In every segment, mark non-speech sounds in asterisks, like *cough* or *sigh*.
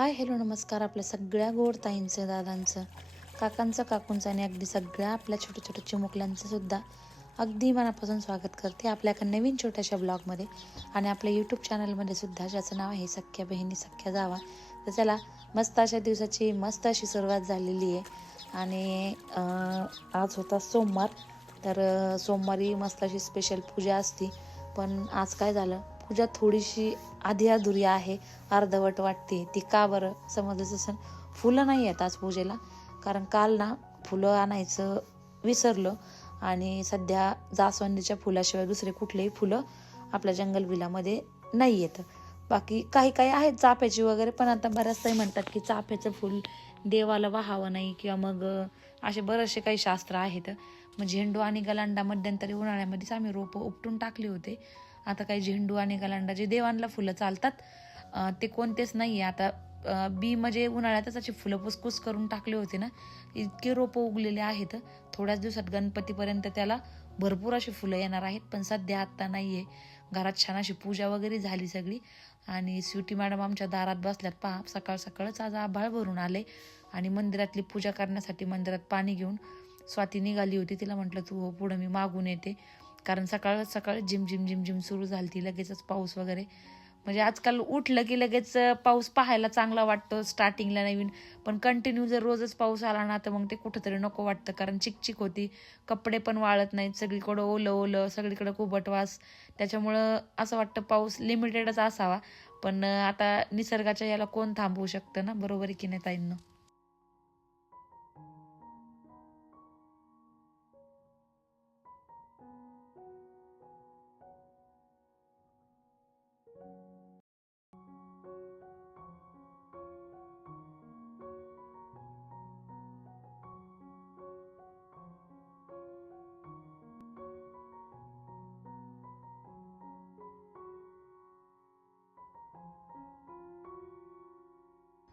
Hi hello नमस्कार आपल्या सगळ्या गोड ताईंचं दादांचं काकांचं काकूंचं आणि अगदी सगळ्या आपल्या छोट्या छोट्या चिमुकल्यांचं सुद्धा अगदी मनापासून स्वागत करते आपल्या एका नवीन छोट्याशा ब्लॉगमध्ये आणि आपल्या यूट्यूब चॅनलमध्ये सुद्धा ज्याचं नाव आहे सख्या बहिणी सख्या जावा. तर चला मस्त अशा दिवसाची मस्त अशी सुरुवात झालेली आहे. आणि आज होता सोमवार तर सोमवारी मस्त अशी स्पेशल पूजा असती. पण आज काय झालं? पूजा थोडीशी आधी अधुरी आहे. अर्धवट वाटते. ती का बरं समजलं असेल. फुलं नाही आहेत आज पूजेला. कारण काल ना फुलं आणायचं विसरलं. आणि सध्या जास्वंदीच्या फुलाशिवाय दुसरे कुठलेही फुलं आपल्या जंगल बिलामध्ये नाही येत. बाकी काही काही आहेत चाफ्याची वगैरे पण आता बऱ्याच म्हणतात की चाफ्याचं फुल देवाला वाहावं नाही किंवा मग असे बरेचसे काही शास्त्र आहेत. मग झेंडू आणि गलांडा मध्यंतरी उन्हाळ्यामध्येच आम्ही रोपं उपटून टाकली होते. आता काही झेंडू आणि गलांडा जे देवांना फुलं चालतात ते कोणतेच नाही आहे आता बी म्हणजे उन्हाळ्यातच अशी फुलं पुसकुस करून टाकले होते ना इतके रोपं उगलेले आहेत. थोड्याच दिवसात गणपतीपर्यंत त्याला भरपूर अशी फुलं येणार आहेत पण सध्या आत्ता नाही आहे घरात छान अशी पूजा वगैरे झाली सगळी. आणि स्वीटी मॅडम आमच्या दारात बसल्यात. पहा सकाळ सकाळच आज आभाळ भरून आले. आणि मंदिरातली पूजा करण्यासाठी मंदिरात पाणी घेऊन स्वाती निघाली होती. तिला म्हटलं तू हो पुढं मी मागून येते. कारण सकाळ सकाळ जिम जिम जिम जिम सुरू झाली ती लगेचच पाऊस वगैरे. म्हणजे आजकाल उठलं की लगेच पाऊस पाहायला चांगला वाटतो स्टार्टिंगला नवीन. पण कंटिन्यू जर रोजच पाऊस आला ना तर मग ते कुठंतरी नको वाटतं कारण चिकचिक होती. कपडे पण वाळत नाहीत सगळीकडं ओलं ओलं सगळीकडं कुबटवास. त्याच्यामुळं असं वाटतं पाऊस लिमिटेडच असावा. पण आता निसर्गाच्या याला कोण थांबवू शकतं ना? बरोबर आहे की नाही ताईंना?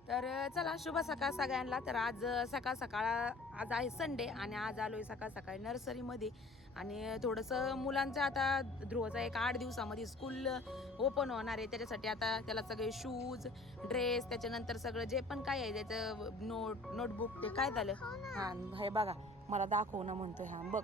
तर चला शुभ सकाळ सगळ्यांना. तर आज सकाळ सकाळ आज आहे संडे आणि आज आलोय सकाळ सकाळी नर्सरीमध्ये आणि थोडंसं मुलांचं आता ध्रुवचा एक आठ दिवसामध्ये स्कूल ओपन होणार आहे. त्याच्यासाठी आता त्याला सगळे शूज ड्रेस त्याच्यानंतर सगळं जे पण काय आहे त्याचं नोट नोटबुक ते काय झालं? हां हे बघा मला दाखव ना म्हणतो हां बघ.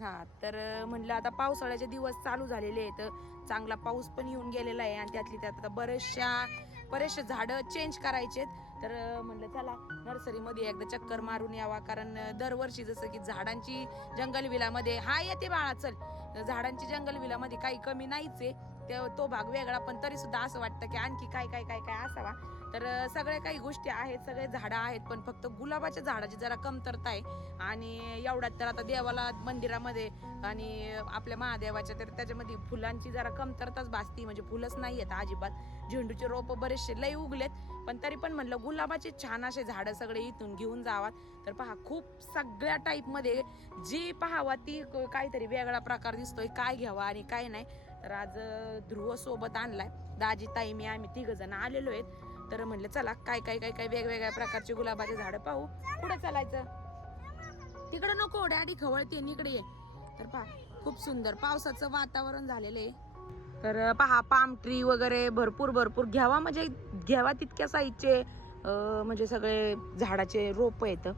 हां तर म्हटलं आता पावसाळ्याचे दिवस चालू झालेले आहेत. चांगला पाऊस पण येऊन गेलेला आहे आणि त्यातली त्यात आता बऱ्याचशा बरेचसे झाडं चेंज करायचे आहेत तर म्हणलं चला नर्सरीमध्ये एकदा चक्कर मारून यावा. कारण दरवर्षी जसं की झाडांची जंगल विलामध्ये हा येते बाळा चल. झाडांची जंगल विलामध्ये काही कमी नाहीच आहे. ते- तो भाग वेगळा पण तरी सुद्धा असं वाटतं की आणखी काय काय काय काय असावा. तर सगळ्या काही गोष्टी आहेत सगळे झाडं आहेत पण फक्त गुलाबाच्या झाडाची जरा कमतरता आहे. आणि एवढ्यात तर आता देवाला मंदिरामध्ये आणि आपल्या महादेवाच्या तर त्याच्यामध्ये फुलांची जरा कमतरताच भासती. म्हणजे फुलंच नाही आहेत अजिबात. झेंडूचे रोप बरेचसे लय उगलेत. पण तरी पण म्हणलं गुलाबाचे छान असे झाडं सगळे इथून घेऊन जावात. तर पहा खूप सगळ्या टाईपमध्ये जी पहावा ती क- काहीतरी वेगळा प्रकार दिसतोय. काय घ्यावा आणि काय नाही. तर आज ध्रुव सोबत आणलाय. दाजी ताई मी आम्ही तिघ जण आलेलो आहेत. तर म्हणलं चला काय काय काय काय वेगवेगळ्या प्रकारचे गुलाबाचे झाडं पाहू. कुठे चालायचं. तिकडे नको डॅडी खवळते इकडे ये. तर पहा खूप सुंदर पावसाचं वातावरण झालेलं आहे. तर पहा पाम ट्री वगैरे भरपूर भरपूर. घ्यावा म्हणजे घ्यावा तितक्या साईजचे म्हणजे सगळे झाडाचे रोप आहेत.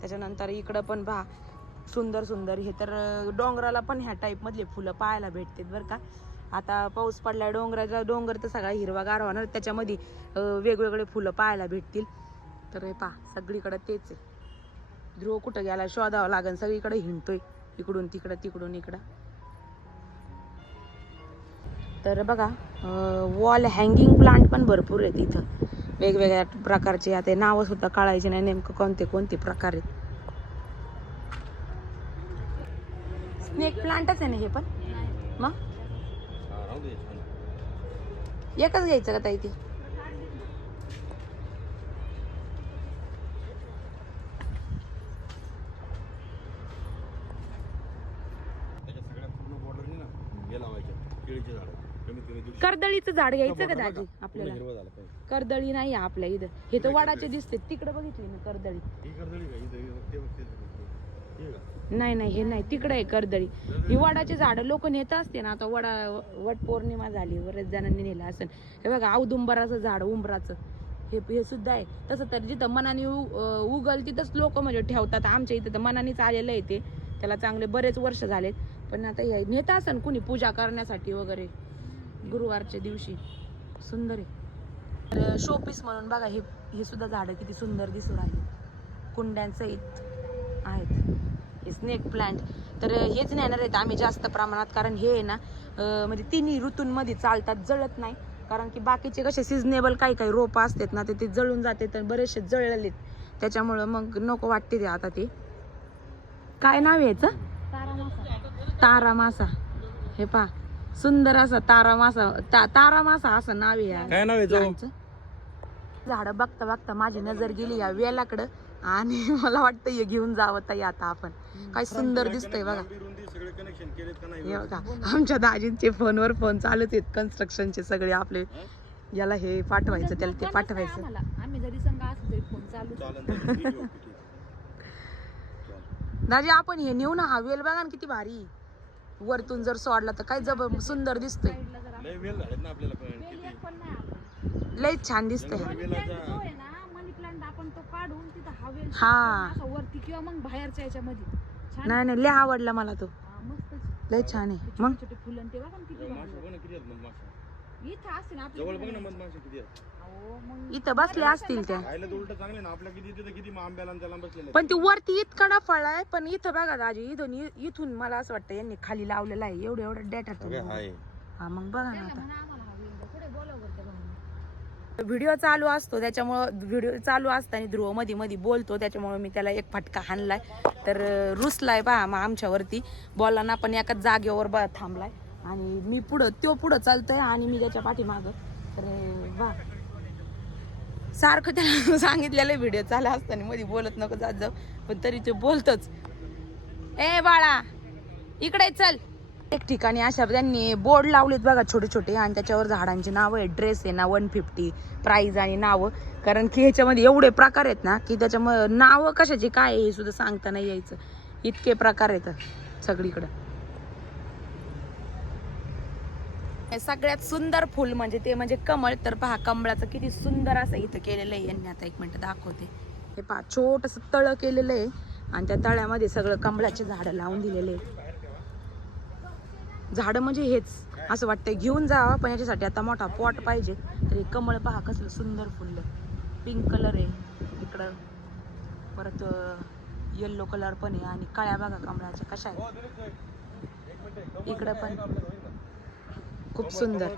त्याच्यानंतर इकडं पण पहा सुंदर सुंदर. हे तर डोंगराला पण ह्या टाईपमधले फुलं पाहायला भेटतात बरं का. आता पाऊस पडला डोंगराचा डोंगर तर सगळा हिरवागार होणार. त्याच्यामध्ये वेगवेगळे फुलं पाहायला भेटतील. तर हे पहा सगळीकडं तेच आहे. ध्रुव कुठं गेला? शोधावं लागेल सगळीकडे हिंडतोय. इकडून तिकडं तिकडून इकडं. तर बघा वॉल हँगिंग प्लांट पण भरपूर आहेत इथं. वेगवेगळ्या प्रकारचे आता नावं सुद्धा कळायचे नाही नेमकं कोणते कोणते प्रकार आहेत. स्नेक प्लांटच आहे ना हे पण? मग? एकच घ्यायचं का ताई ते त्याच्या सगळ्या पूर्ण बॉर्डरनी ना हे लावायच्या केळीचे झाड कमीत कमी कर्दळीचं झाड घ्यायचं का दाजी आपल्याला? कर्दळी नाही आहे आपल्या इथं. हे तर वडाचे. दिसते तिकडे बघितली ना कर्दळी? नाही नाही हे नाही. तिकडे आहे कर्दळी. ही वडाची झाडं लोक नेत असते ना आता वडा वट पौर्णिमा झाली बरेच जणांनी नेलं असेल. हे बघा औदुंबराचं झाड उंबराचं. हे हे सुद्धा आहे. तसं तर जिथं मनाने उगल तिथंच लोक म्हणजे ठेवतात. आमच्या इथं तर मनानेच आलेलं आहे ते. त्याला चांगले बरेच वर्ष झालेत. पण आता हे नेता असन कुणी पूजा करण्यासाठी वगैरे. गुरुवारच्या दिवशी. सुंदर आहे. तर शोपीस म्हणून बघा हे हे सुद्धा झाडं किती सुंदर दिसून आहेत कुंड्यांसहित आहेत. हे स्नेक प्लांट तर हेच नेणार आहेत आम्ही जास्त प्रमाणात कारण हे आहे ना म्हणजे तिन्ही ऋतूंमध्ये चालतात जळत नाही. कारण की बाकीचे कसे सिजनेबल काही काही रोपं असतात ना ते ते जळून जाते तर बरेचसे जळलेत. त्याच्यामुळं मग नको वाटते ते आता ते. काय नाव याचं? तारा मासा हे पा सुंदर असा तारा मासा ता, तारा मासा असं नाव आहे काय नाव आहे प्लांटचं. झाडं बघता बघता माझी नजर गेली या वेलाकडं आणि *laughs* मला वाटतं हे घेऊन जावं ताई आता आपण काय सुंदर दिसतंय बघा सगळे कनेक्शन केलेत का नाही हे बघा आमच्या दाजींचे फोनवर फोन चालूच आहेत कन्स्ट्रक्शनचे सगळे आपले याला हे पाठवायचं त्याला ते पाठवायचं आम्ही जरी संघ असलो तरी फोन चालू चालेल चालेल. ठीक आहे, ओके, ठीक आहे. दाजी आपण हे नेऊ ना हा वेल बघा ना किती भारी वरतून जर सोडला तर काय जब सुंदर दिसतोय. लय वेळ झालेत ना आपल्याला पण किती? पण नाही आपलं. लय छान दिसतंय. जंगली जो वेलाचा आहे ना मनी प्लांट आपण तो काढून तिथं हवेल हा. असं वरती किंवा मग बाहेरच्या याच्यामध्ये. छान नाही नाही लय आवडला मला तो. हा, मस्तच. लय छान आहे. मग? छोटे फुलं आणि ते बघा ना किती भारी मासे बघ ना किती आहेत मधमाशा. इथं असते ना जवळ बघ ना आपल्या मधमाशा किती आहेत. अहो, मग इथं बसल्या असतील त्या. खायला तर उलट चांगले ना आपल्या किती तिथे किती मग आंब्याला आणि त्याला बसलेले पण ती वरती इतका फळ आहे पण इथं बघा दाजी इथून इथून मला असं वाटतं यांनी खाली लावलेलं आहे एवढं एवढं डेटा हाय हा मग बघा ना आता. व्हिडिओ चालू असतो त्याच्यामुळं व्हिडिओ चालू असताना ध्रुवमध्ये मध्ये बोलतो त्याच्यामुळे मी त्याला एक फटका हाणलाय. तर अं, रुसलाय पहा मग आमच्यावरती. बोलताना पण एकाच जागेवर बा थांबलाय. आणि मी पुढं तो पुढं चालतोय आणि मी त्याच्या पाठीमागं. तर अं, वा सारखं त्याला *laughs* सांगितलेलं व्हिडिओ चाला असताना मध्ये बोलत नको जात जाऊ. पण तरी ते बोलतच. ए बाळा इकडे चल. एक ठिकाणी अशा त्यांनी बोर्ड लावलेत बघा छोटे छोटे आणि त्याच्यावर झाडांची नावं आहे ड्रेस आहे ना वन फिफ्टी प्राईज आणि नावं. कारण की ह्याच्यामध्ये एवढे प्रकार आहेत ना की त्याच्यामुळे नावं कशाची काय आहे हे सुद्धा सांगता नाही यायचं. इतके प्रकार आहेत सगळीकडं. सगळ्यात सुंदर फुल म्हणजे ते म्हणजे कमळ तर पहा कमळाचं किती सुंदर असं इथं केलेलं आहे. यांनी आता एक मिनिट दाखवते. हे पहा छोटस तळ केलेलं आहे आणि त्या तळ्यामध्ये सगळं कमळाचे झाडं लावून दिलेले आहे झाडं म्हणजे हेच असं वाटतंय घेऊन जावं पण याच्यासाठी आता मोठा पॉट पाहिजे. तर हे कमळ पहा कसलं सुंदर फुललं पिंक कलर आहे. इकडं परत येल्लो कलर पण आहे आणि काळ्या बघा कमळाच्या कशा आहेत. इकडं पण. खूप सुंदर.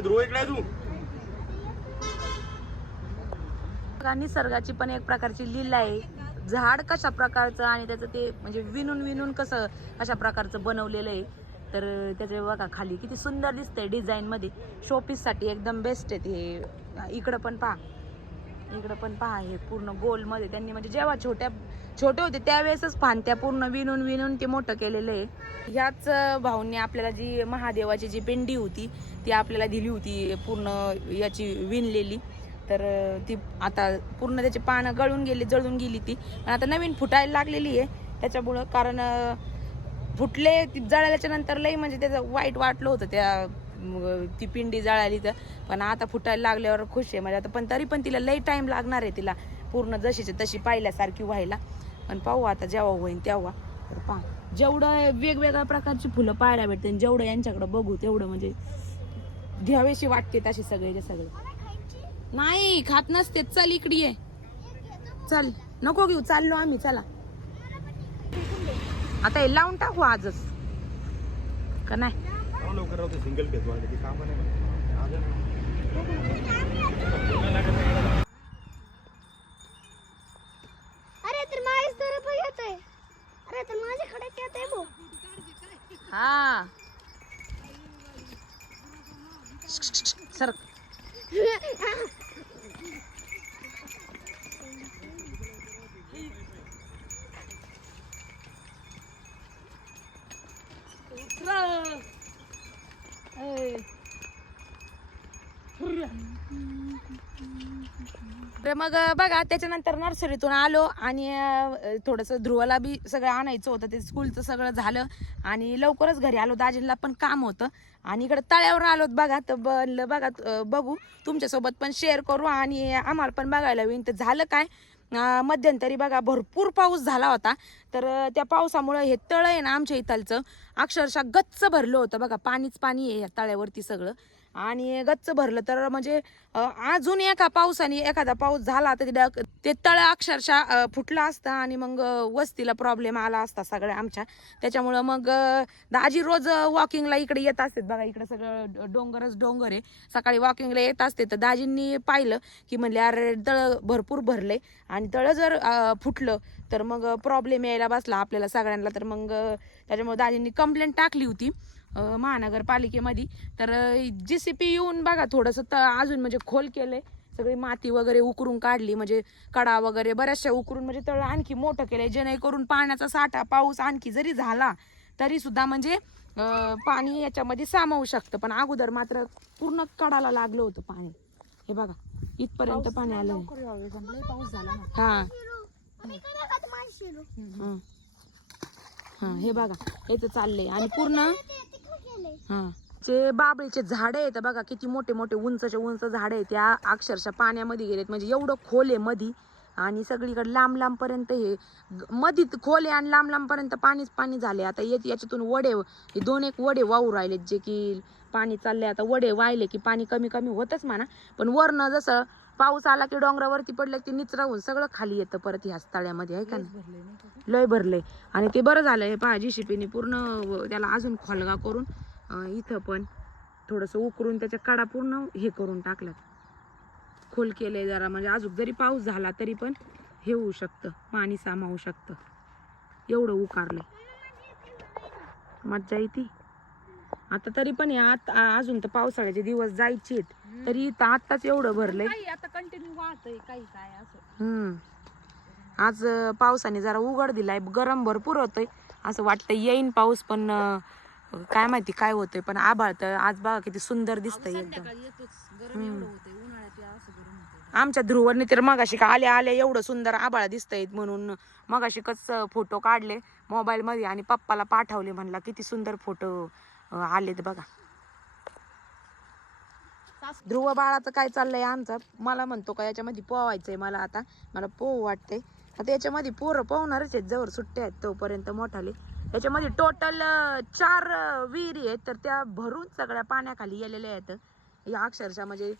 ध्रुव इकडे तू. निसर्गाची पण एक प्रकारची लीला आहे. झाड कशा प्रकारचं आणि त्याचं ते म्हणजे विणून विणून कसं अशा प्रकारचं बनवलेलं आहे. तर त्याचे बघा खाली किती सुंदर दिसतंय डिझाईन मध्ये. शोपीससाठी एकदम बेस्ट आहे ते. इकडं पण पहा. इकडं पण पहा हे पूर्ण गोलमध्ये. त्यांनी म्हणजे जेव्हा छोट्या छोटे होते त्यावेळेसच फांत्या पूर्ण विणून विणून ते मोठं केलेलं आहे. ह्याच भाऊंनी आपल्याला जी महादेवाची जी पेंडी होती ती आपल्याला दिली होती पूर्ण याची विणलेली. तर ती आता पूर्ण त्याची पानं गळून गेली जळून गेली ती. पण आता नवीन फुटायला लागलेली आहे. त्याच्यामुळं कारण फुटले ती जळाल्याच्या नंतर लई म्हणजे त्याचं वाईट वाटलं होतं त्या ती पिंडी जळाली तर. पण आता फुटायला लागल्यावर खुश आहे म्हणजे आता पण तरी पण तिला लई टाईम लागणार आहे तिला. पूर्ण जशीच्या तशी पाहिल्यासारखी व्हायला. पण पाहू आता जेव्हा होईन तेव्हा. तर पहा जेवढं वेगवेगळ्या प्रकारची फुलं पाहायला भेटते आणि जेवढं यांच्याकडे बघू तेवढं म्हणजे घ्यावेशी वाटते तशी सगळेचे सगळे नाही खात नसते. चल इकडे ये. चल. नको घेऊ. चाललो आम्ही. चला. आता हे लावून टाकू आजच. का नाही? लवकर सिंगल कामं आहे. अरे तर माझ्याच तरफ येतोय. अरे तर माझ्याकडे येतोय भाऊ हा. सर *laughs* तर मग बघा त्याच्यानंतर नर्सरीतून आलो आणि थोडंसं ध्रुवाला बी सगळं आणायचं होतं. ते स्कूलचं सगळं झालं आणि लवकरच घरी आलो. दाजींना पण काम होतं. आणि इकडं तळ्यावर आलोत बघा. तर बनलं बघा बघू. तुमच्यासोबत पण शेअर करू आणि आम्हाला पण बघायला होईल तर झालं काय? मध्यंतरी बघा भरपूर पाऊस झाला होता. तर त्या पावसामुळं हे तळ आहे ना आमच्या इथलचं अक्षरशः गच्च भरलं होतं. बघा पाणीच पाणी आहे या तळ्यावरती सगळं. आणि गच्च भरलं तर म्हणजे अजून एका पावसाने एखादा पाऊस झाला तर तिथं डक- ते तळ अक्षरशः फुटला फुटलं असतं आणि मग वस्तीला प्रॉब्लेम आला असता सगळ्या आमच्या. त्याच्यामुळं मग दाजी रोज वॉकिंगला इकडे येत असतात. बघा इकडे सगळं डोंगरच डोंगर आहे. सकाळी वॉकिंगला येत असते. तर दाजींनी पाहिलं की म्हणले अरे तळ भरपूर भरले आणि तळ जर फुटलं तर मग प्रॉब्लेम यायला बसला आपल्याला सगळ्यांना. तर मग त्याच्यामुळे दाजींनी कंप्लेंट टाकली होती. महानगरपालिकेमध्ये. तर जी सी पी येऊन बघा थोडंसं त अजून म्हणजे खोल केलंय. सगळी माती वगैरे उकरून काढली म्हणजे कडा वगैरे बऱ्याचशा उकरून म्हणजे तळ आणखी मोठं केलंय. जेणेकरून पाण्याचा साठा पाऊस आणखी जरी झाला तरी सुद्धा म्हणजे अं, पाणी याच्यामध्ये सामावू शकतं. पण अगोदर मात्र पूर्ण कडाला लागलं होतं पाणी. हे बघा इथपर्यंत पाणी आलं पाऊस झाला हा. हा. हा हे बघा हेच चाललंय. आणि पूर्ण हा. जे बाबळीचे झाड आहेत बघा किती मोठे मोठे उंचचे उंच झाड आहेत त्या अक्षरशः पाण्यामध्ये गेलेत. म्हणजे एवढं खोल आहे मधी. आणि सगळीकडे लांब लांब पर्यंत हे मधीत खोल आहे आणि लांब लांब पर्यंत पाणीच पाणी झाले आता येत याच्यातून वडे हे दोन एक वडे वाहू राहिलेत जे की पाणी चालले आता वडे वाहिले की पाणी कमी कमी होतच म्हणा. पण वरनं जसं पाऊस आला की डोंगरावरती पडलं की निचरावून सगळं खाली येतं परत ह्या तळ्यामध्ये आहे का नाही? लय भरले आणि ते बरं झालं हे पहा जीशीपीने पूर्ण त्याला अजून खोलगा करून इथं पण थोडंसं उकरून त्याच्या कडा पूर्ण हे करून टाकल्यात खोल केलंय जरा म्हणजे अजून जरी पाऊस झाला तरी पण हे होऊ शकतं पाणी सामावू शकतं. एवढं उकारलंय. मज्जा येते. आता तरी पण आत अजून तर पावसाळ्याचे दिवस जायचे आहेत तरी इथं आत्ताच एवढं भरलंय. काही आता कंटिन्यू वाहतंय काही काय असं. हम्म. आज अं, पावसाने जरा उघड दिलाय गरम भरपूर होतंय. असं वाटतं येईन पाऊस पण अं, काय माहिती काय होतंय पण आभाळ तर आज बघा किती सुंदर दिसतंय एकदम. संध्याकाळी येतोच. गरम एवढं होतंय उन्हाळ्यात या असं गरम होतंय. आमच्या ध्रुवने तर मगाशी का आल्या आल्या एवढं सुंदर आभाळ दिसतंय म्हणून मगाशी कच फोटो काढले मोबाईल मध्ये आणि पप्पाला पाठवले म्हणला किती सुंदर फोटो आलेत बघा. ध्रुव बाळाचं काय चाललंय आमचं? मला म्हणतो का याच्यामध्ये पोवायचंय मला आता. मला पोहू वाटतंय. आता याच्यामध्ये पोरं पोहणारच आहेत जवळ सुट्ट्या आहेत तोपर्यंत मोठाले. याच्यामध्ये टोटल चार विहिरी आहेत तर त्या भरून सगळ्या पाण्याखाली गेलेल्या आहेत. या अक्षरशः म्हणजे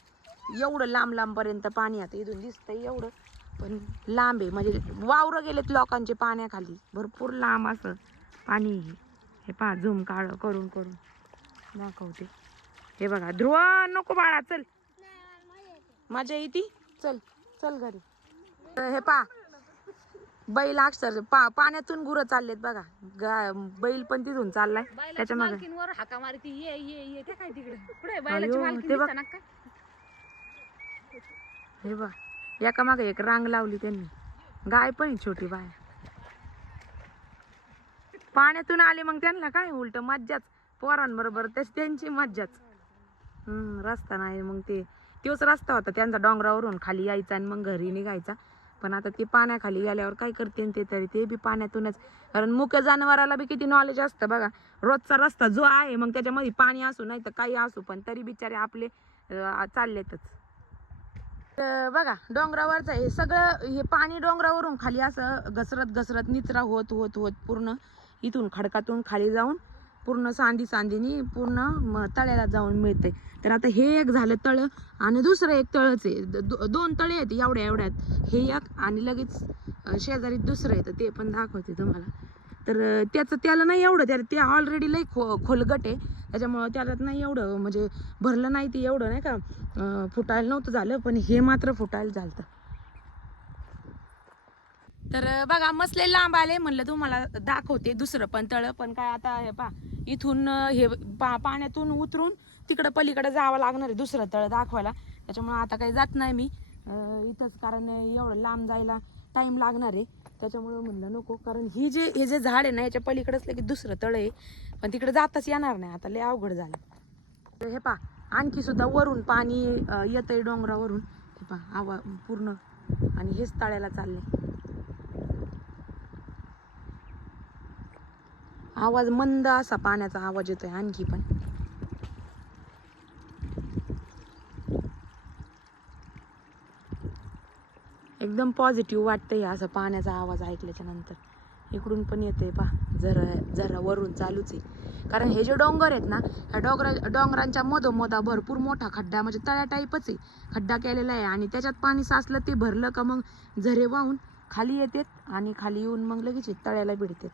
एवढं लांब लांबपर्यंत पाणी आता इथून दिसतंय एवढं. पण लांब आहे. म्हणजे वावरं गेलेत लोकांचे पाण्याखाली. भरपूर लांब असं पाणी आहे. हे पहा झूम काढ करून करून. दाखवते. हे बघा ध्रुव नको बाळा चल. मजा येते. चल चल घरी. हे पा बैल अक्षर पा पाण्यातून गुरं चाललेत बघा. गा बैल पण तिथून चाललाय. त्याच्यामागे. मालकीनवर हाका मारती ये ये ये ते काय तिकडे? पुढे बैलाची अयो, मालकी ते बघ. दिसना काय? हे बघ एका मागे एक रांग लावली त्यांनी. गाय पण आहे छोटी बाय. पाण्यातून आले मग त्यांना काय उलट मज्जाच. पोरांबरोबर तेच त्यांची मज्जाच. हम्म रस्ता नाही मग ते. तोच रस्ता होता त्यांचा डोंगरावरून खाली यायचा आणि मग घरी निघायचा. पण आता ते पाण्याखाली गेल्यावर काय करते ते तरी ते बी पाण्यातूनच. कारण मुख्य जनावराला बी किती नॉलेज असतं बघा. रोजचा रस्ता जो आहे मग त्याच्यामध्ये पाणी असू नाही तर काही असू पण तरी बिचारे आपले चाललेतच. तर बघा डोंगरावरचं हे सगळं हे पाणी डोंगरावरून खाली असं घसरत घसरत निचरा होत होत होत पूर्ण. इथून खडकातून खाली जाऊन पूर्ण सांदी सांदीनी पूर्ण म- तळ्याला जाऊन मिळते. तर आता हे एक झालं तळ आणि दुसरं एक तळच आहे. द- दो- दोन तळे आहेत एवढ्या एवढ्यात. हे एक आणि लगेच शेजारी दुसरं येतं ते पण दाखवते तुम्हाला. तर त्याचं त्याला नाही एवढं. त्याला ते ऑलरेडी लई खो खोलगट आहे. त्याच्यामुळं त्याला नाही एवढं म्हणजे भरलं नाही ते एवढं नाही का? फुटायला नव्हतं झालं पण हे मात्र फुटायला झालं तर बघा मसले लांब आले म्हणलं तुम्हाला दाखवते दुसरं पण तळ. पण काय आता हे पा इथून हे पा पाण्यातून उतरून तिकडं पलीकडे जावं लागणार आहे दुसरं तळ दाखवायला. त्याच्यामुळे आता काही जात नाही मी. इथंच कारण एवढं लांब जायला टाईम लागणार आहे. त्याच्यामुळं म्हणलं नको कारण ही जे हे जे झाड आहे ना याच्या पलीकडेच की दुसरं तळ आहे. पण तिकडे जाताच येणार नाही. आता लय अवघड झालं. तर हे पा आणखी सुद्धा वरून पाणी येतंय डोंगरावरून. हे पा आवा पूर्ण. आणि हेच तळ्याला चाललंय. आवाज मंद असा पाण्याचा आवाज येतोय आणखी पण. एकदम पॉझिटिव्ह वाटतंय असं पाण्याचा आवाज ऐकल्याच्या नंतर. इकडून पण येते पा जरा जरा वरून चालूच आहे. कारण हे जे डोंगर आहेत ना ह्या डोंगरा डोंगरांच्या मधोमधा भरपूर मोठा खड्डा म्हणजे तळ्या टाईपच आहे. खड्डा केलेला आहे आणि त्याच्यात पाणी साचलं ते भरलं का मग झरे वाहून खाली येतात आणि खाली येऊन मग लगेच तळ्याला भिडतात.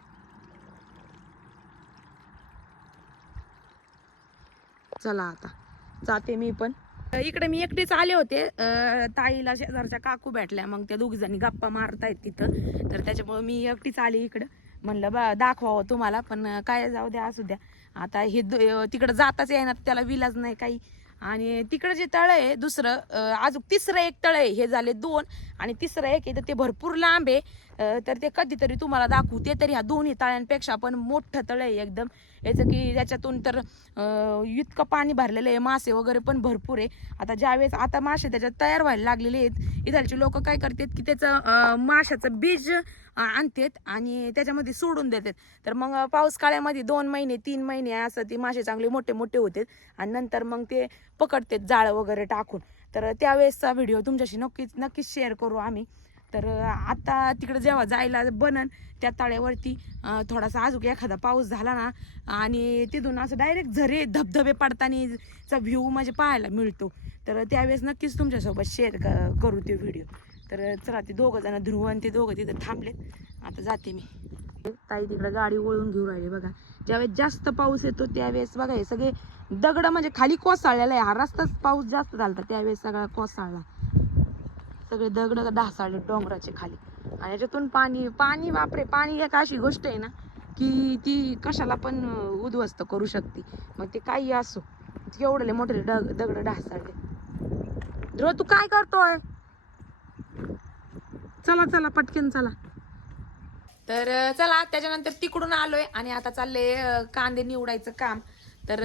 चला आता. जाते मी पण. इकडे मी एकटीच आले होते. ताईला शेजारच्या काकू भेटल्या. मग त्या दोघी जणी गप्पा मारतायत तिथं. तर त्याच्यामुळे मी एकटीच आले इकडं. म्हणलं बा दाखवावं तुम्हाला पण काय जाऊ द्या असू द्या. आता हे तिकडं जाताच येणार त्याला विलाज नाही काही. आणि तिकडं जे तळ आहे दुसरं अजून तिसरं एक तळ आहे. हे झाले दोन. आणि तिसरं एक आहे तर ते भरपूर लांब आहे. तर ते कधीतरी तुम्हाला दाखवू. ते तरी ह्या दोन्ही तळ्यांपेक्षा पण मोठं तळ आहे एकदम. याचं की त्याच्यातून तर इतकं पाणी भरलेलं आहे मासे वगैरे पण भरपूर आहे. आता ज्यावेळेस आता मासे त्याच्यात तयार व्हायला लागलेले आहेत. इथालचे लोक काय करतात की त्याचं माशाचं बीज आणतात आणि त्याच्यामध्ये सोडून देतात. तर मग पाऊस काळ्यामध्ये दोन महिने तीन महिने असं ते मासे चांगले मोठे मोठे होते आणि नंतर मग ते पकडतात जाळं वगैरे टाकून. तर त्यावेळेसचा व्हिडिओ तुमच्याशी नक्कीच नक्कीच शेअर करू आम्ही. तर आता तिकडं जेव्हा जायला बनन त्या तळ्यावरती थोडासा अजून एखादा पाऊस झाला ना आणि तिथून असं डायरेक्ट झरे धबधबे पडतानाचा व्ह्यू म्हणजे पाहायला मिळतो. तर त्यावेळेस नक्कीच तुमच्यासोबत शेअर क करू ते व्हिडिओ तर चला ते दोघं जण ध्रुव आणि ते दोघं तिथं थांबलेत. आता जाते मी. ताई तिकडं गाडी वळून घेऊन राहिली बघा. ज्यावेळेस जास्त पाऊस येतो त्यावेळेस बघा हे सगळे दगड म्हणजे खाली कोसळलेला आहे. हा रस्ताच पाऊस जास्त झाला त्यावेळेस सगळा कोसळला. सगळे दगड ढासाळले डोंगराचे खाली. आणि याच्यातून पाणी पाणी बापरे पाणी एक अशी गोष्ट आहे ना की ती कशाला पण उद्ध्वस्त करू शकते. मग ते काही असो. एवढे मोठे डग दगड ढासाळले. ध्रुव तू काय करतोय? चला चला पटकन चला. तर चला त्याच्यानंतर तिकडून आलोय आणि आता चाललंय कांदे निवडायचं काम. तर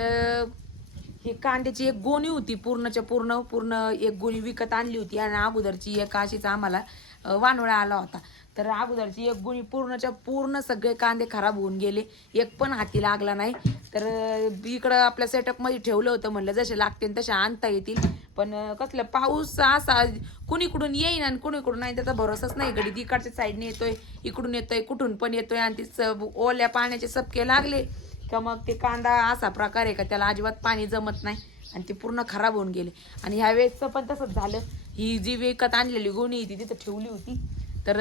ही कांद्याची एक गोणी होती पूर्णच्या पूर्ण पूर्ण एक गोणी विकत आणली होती आणि अगोदरची एक अशीच आम्हाला वानवळा वानोळा आला होता. तर अगोदरची एक गोणी पूर्णच्या पूर्ण सगळे कांदे खराब होऊन गेले. एक पण हाती लागला नाही. तर इकडं आपल्या सेटअपमध्ये ठेवलं होतं म्हणलं जसे लागतील तसे आणता येतील. पण कसलं पाऊस असा कुणीकडून येईन आणि कुणीकडून नाही त्याचा भरोसाच नाही. घडी इकडच्या साईडने येतोय इकडून येतोय कुठून पण येतोय. आणि ते ओल्या पाण्याचे सबके लागले. किंवा मग ते कांदा असा प्रकार आहे का त्याला अजिबात पाणी जमत नाही आणि ते पूर्ण खराब होऊन गेले. आणि ह्या वेळेसचं पण तसंच झालं. ही जी विकत आणलेली गोणी होती तिथं ठेवली होती. तर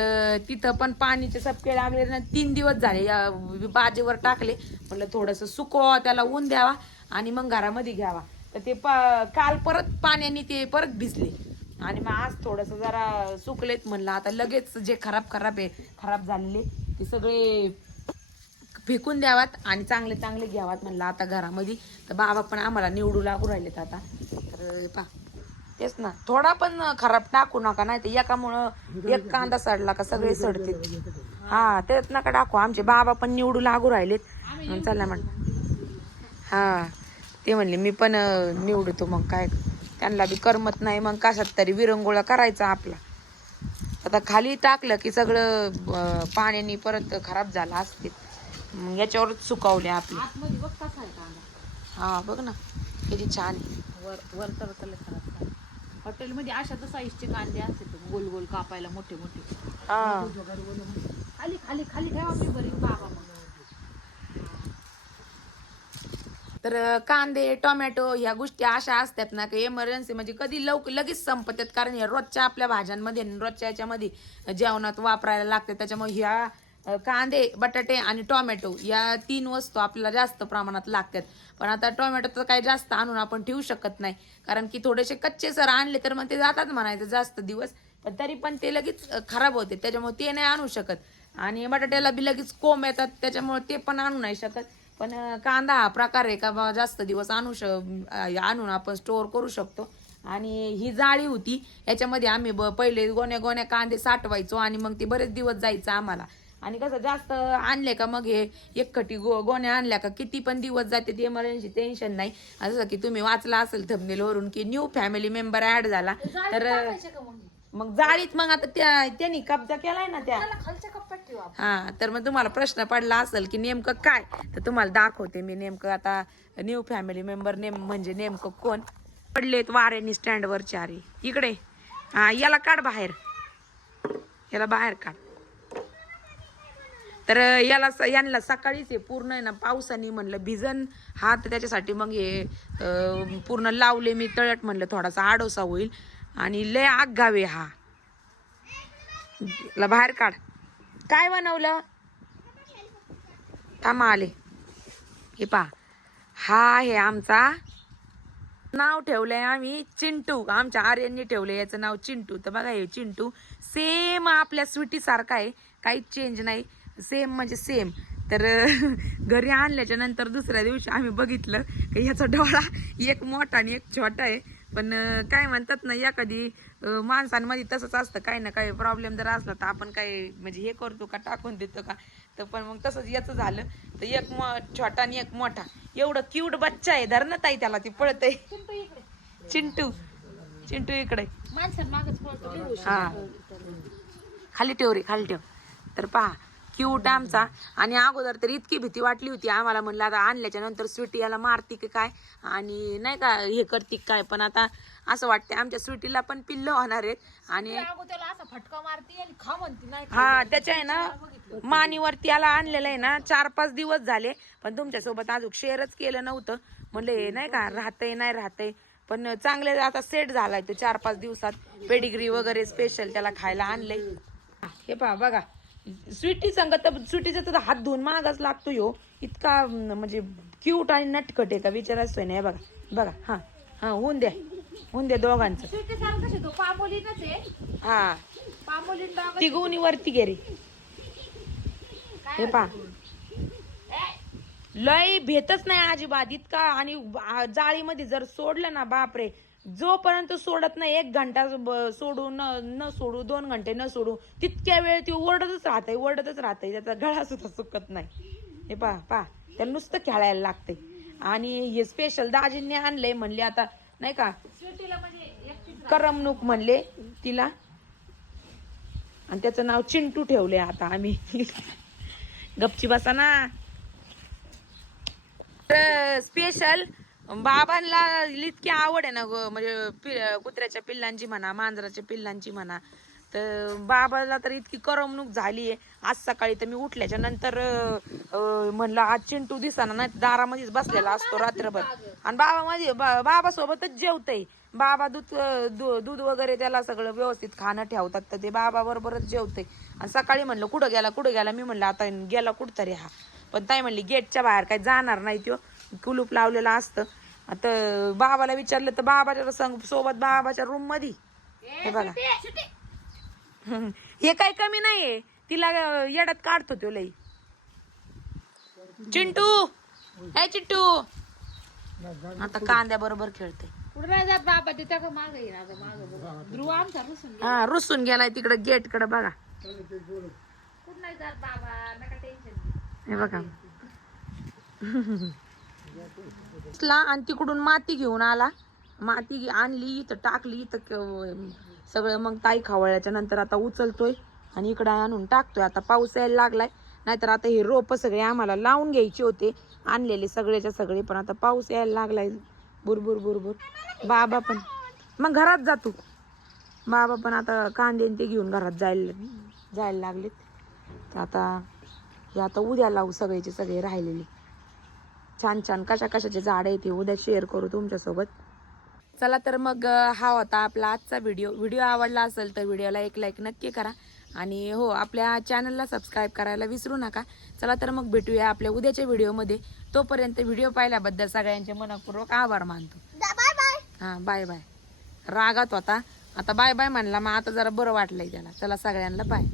तिथं पण पाणीचे सपके लागले ना तीन दिवस झाले. या बाजेवर टाकले. म्हटलं थोडंसं सुकवा त्याला ऊन द्यावा आणि मग घरामध्ये घ्यावा. तर ते पा काल परत पाण्याने ते परत भिजले. आणि मग आज थोडंसं जरा सुकलेत म्हणलं. आता लगेच जे खराब खराब आहे खराब झालेले ते सगळे फेकून द्यावात आणि चांगले चांगले घ्यावात म्हणलं आता घरामध्ये. तर बाबा पण आम्हाला निवडू लागू राहिलेत आता. तर पा तेच ना. थोडा पण खराब टाकू नका नाही तर एकामुळं एक कांदा सडला का सगळे सडते हा तेच नका टाकू. आमचे बाबा पण निवडू लागू राहिलेत. चला म्हण हा. ते म्हणले मी पण निवडतो मग काय. त्यांना बी करमत नाही. मग कशात तरी विरंगुळा करायचा आपला. आता खाली टाकलं की सगळं पाण्याने परत खराब झालं असते मग याच्यावरच सुकवले आपले. आतमध्ये बघ कसा आहे कांदा. हा बघ ना किती छान आहे. वर वर तर त्याला खराब झाला. हॉटेलमध्ये अशाच साईजचे कांदे असते गोल गोल कापायला मोठे मोठे. हा. खाली खाली खाली ठेवा बरी. बाबा मग. तर अं, कांदे टोमॅटो ह्या गोष्टी अशा असतात ना की एमर्जन्सी म्हणजे कधी लवक लगेच संपतात. कारण या रोजच्या आपल्या भाज्यांमध्ये आणि रोजच्या याच्यामध्ये जेवणात वापरायला लागते. त्याच्यामुळे ह्या कांदे बटाटे आणि टोमॅटो या तीन वस्तू आपल्याला जास्त प्रमाणात लागतात. पण आता टोमॅटो तर काही जास्त आणून आपण ठेवू शकत नाही. कारण की थोडेसे कच्चे सर आणले तर मग ते जातात म्हणायचं जास्त दिवस. पण तरी पण ते लगेच खराब होते. त्याच्यामुळे ते नाही आणू शकत. आणि बटाट्याला बी लगेच कोंब येतात. त्याच्यामुळे ते पण आणू नाही शकत. पण कांदा हा प्रकार आहे का बा जास्त दिवस आणू श आणून आपण स्टोअर करू शकतो. आणि ही जाळी होती. याच्यामध्ये आम्ही ब पहिले गोण्या गोण्या कांदे साठवायचो आणि मग ते बरेच दिवस जायचं आम्हाला. आणि कसं जास्त आणले का मग हे एकखटी गो गोण्या आणल्या का? किती पण दिवस जाते ती एमर्जन्सी टेन्शन नाही. जसं की तुम्ही वाचला असेल थंबनेल वरून की न्यू फॅमिली मेंबर ऍड झाला तर मग जाळीत मग आता त्या त्यांनी कब्जा केलाय ना त्या. हा तर मग तुम्हाला प्रश्न पडला असेल की नेमकं काय? तर तुम्हाला दाखवते मी नेमकं आता न्यू फॅमिली मेंबर नेम म्हणजे नेमकं कोण? पडलेत वाऱ्यानी स्टँडवर चारी इकडे. हा याला काढ बाहेर. याला बाहेर काढ. तर याला स- यांना सकाळीच आहे पूर्ण आहे ना पावसाने म्हणलं भिजन हा तर त्याच्यासाठी मग हे पूर्ण लावले मी तळट म्हणलं थोडासा आडोसा होईल. आणि लय आग गावे हा. ला बाहेर काढ. काय बनवलं? थांबा आले. हे पा हा आहे आमचा नाव ठेवलंय आम्ही चिंटू. आमच्या आर्यांनी ठेवलंय याचं नाव चिंटू. तर बघा हे चिंटू सेम आपल्या स्वीटी सारखा आहे. काहीच चेंज नाही. सेम म्हणजे सेम तर *laughs* घरी आणल्याच्या नंतर दुसऱ्या दिवशी आम्ही बघितलं की ह्याचा डोळा *laughs* एक मोठा आणि एक छोटा आहे. पण काय म्हणतात ना एखादी माणसांमध्ये तसंच असतं. काही ना काही प्रॉब्लेम जर असला तर आपण काय म्हणजे हे करतो का टाकून देतो का? तर पण मग तसंच याचं झालं. तर एक मो छोटा आणि एक मोठा. एवढं क्यूट बच्चा आहे. धर ना ताई त्याला ती पळतय. चिंटू इकडे. चिंटू. चिंटू इकडे. पळतो. हा. खाली ठेव रे खाली ठेव. तर पहा क्यूट आमचा. आणि अगोदर तर इतकी भीती वाटली होती. आम्हाला म्हणलं आता आणल्याच्या नंतर स्वीटी याला मारती की काय? आणि नाही का हे करते की काय? पण आता असं वाटतं आमच्या स्वीटीला पण पिल्लं होणार आहेत. आणि हा त्याच्या आहे ना मानीवरती याला आणलेलं आहे ना चार पाच दिवस झाले. पण तुमच्यासोबत अजून शेअरच केलं नव्हतं. म्हणलं हे नाही का राहतंय नाही राहतंय. पण चांगले आता सेट झालाय तो चार पाच दिवसात. पेडिग्री वगैरे स्पेशल त्याला खायला आणलंय. हे पहा बघा. स्वीटी संगत स्वीटीचा तर हात धुवून मागच लागतो यो. इतका म्हणजे क्यूट आणि नटखट आहे का? विचारायचोय ना हे बघा बघा हा हा होऊन द्या होऊन द्या दोघांचं. सुट्टी सारखं तो पामोलीनच आहे. हा. पामोलीन तिघूनी वरती गेली. हे पा लय भेटच नाही अजिबात. इतका आणि जाळीमध्ये जर सोडलं ना बापरे. जोपर्यंत सोडत नाही एक घंटा सोडू न न सोडू दोन घंटे न सोडू तितक्या वेळ ती ओरडतच राहते ओरडतच राहते त्याचा गळा सुद्धा सुकत नाही. हे पा पा त्याला नुसतं खेळायला लागते. आणि हे स्पेशल दाजींनी आणलंय म्हणले आता नाही का? म्हणजे करमणूक म्हणले तिला. आणि त्याचं नाव चिंटू ठेवले आता आम्ही. गपची बसा ना. स्पेशल बाबांना इतकी आवड आहे ना ग म्हणजे पि- कुत्र्याच्या पिल्लांची म्हणा मांजराच्या पिल्लांची म्हणा. तर बाबाला तर इतकी करमणूक झाली आहे. आज सकाळी तर मी उठल्याच्या नंतर म्हणलं आज चिंटू दिसाना नाही दारामध्येच बसलेला असतो रात्रभर. आणि बाबा मध्ये बाबासोबतच जेवतय. बाबा दूध दूध वगैरे त्याला सगळं व्यवस्थित खाणं ठेवतात तर ते बाबा बरोबरच जेवतय. आणि सकाळी म्हणलं कुठं गेला कुठं गेला? मी म्हणलं आता गेला कुठं तरी हा. पण ताई म्हणली गेटच्या बाहेर काही जाणार नाही तो हो. कुलूप लावलेलं असतं. आता बाबाला विचारलं तर बाबाच्या संग सोबत बाबाच्या रूममध्ये हे बघा. *laughs* हे काही कमी नाहीये. तिला येड्यात काढतो तो लई. चिंटू! काय चिंटू! आता कांद्या बरोबर खेळते. बाबा माग ध्रुव आमचा रुसून हा रुसून गेलाय तिकडे गेटकडे बघा. कुठं नाही जात बाबा नका टेन्शन हे बघा. *laughs* उचला आणि तिकडून माती घेऊन आला. माती घे- आणली इथं टाकली इथं क- सगळं मग ताई खावळल्याच्या नंतर आता उचलतोय आणि इकडं आणून टाकतोय. आता पाऊस यायला लागलाय. नाहीतर आता हे रोप सगळे आम्हाला लावून घ्यायचे होते. आणलेले सगळेच्या सगळे पण आता पाऊस यायला लागलाय. बुरबुर बुरबुर. बाबा पण. मग घरात जातो बाबा पण आता कांदे आणि ते घेऊन घरात जायला जायला लागलेत. तर आता हे आता उद्या लावू सगळेचे सगळे राहिलेले. छान छान. कशा कशाचे झाड आहे ते उद्या शेअर करू तुमच्यासोबत. चला तर मग हा होता आपला आजचा व्हिडिओ व्हिडिओ आवडला असेल तर व्हिडिओला एक लाईक नक्की करा. आणि हो आपल्या चॅनलला सबस्क्राईब करायला विसरू नका. चला तर मग भेटूया आपल्या उद्याच्या व्हिडिओमध्ये तोपर्यंत व्हिडिओ पाहिल्याबद्दल सगळ्यांचे मनपूर्वक आभार मानतो. बाय बाय हां बाय बाय रागात होता. आता बाय बाय म्हणला मग आता जरा बरं वाटलंय त्याला. चला सगळ्यांना बाय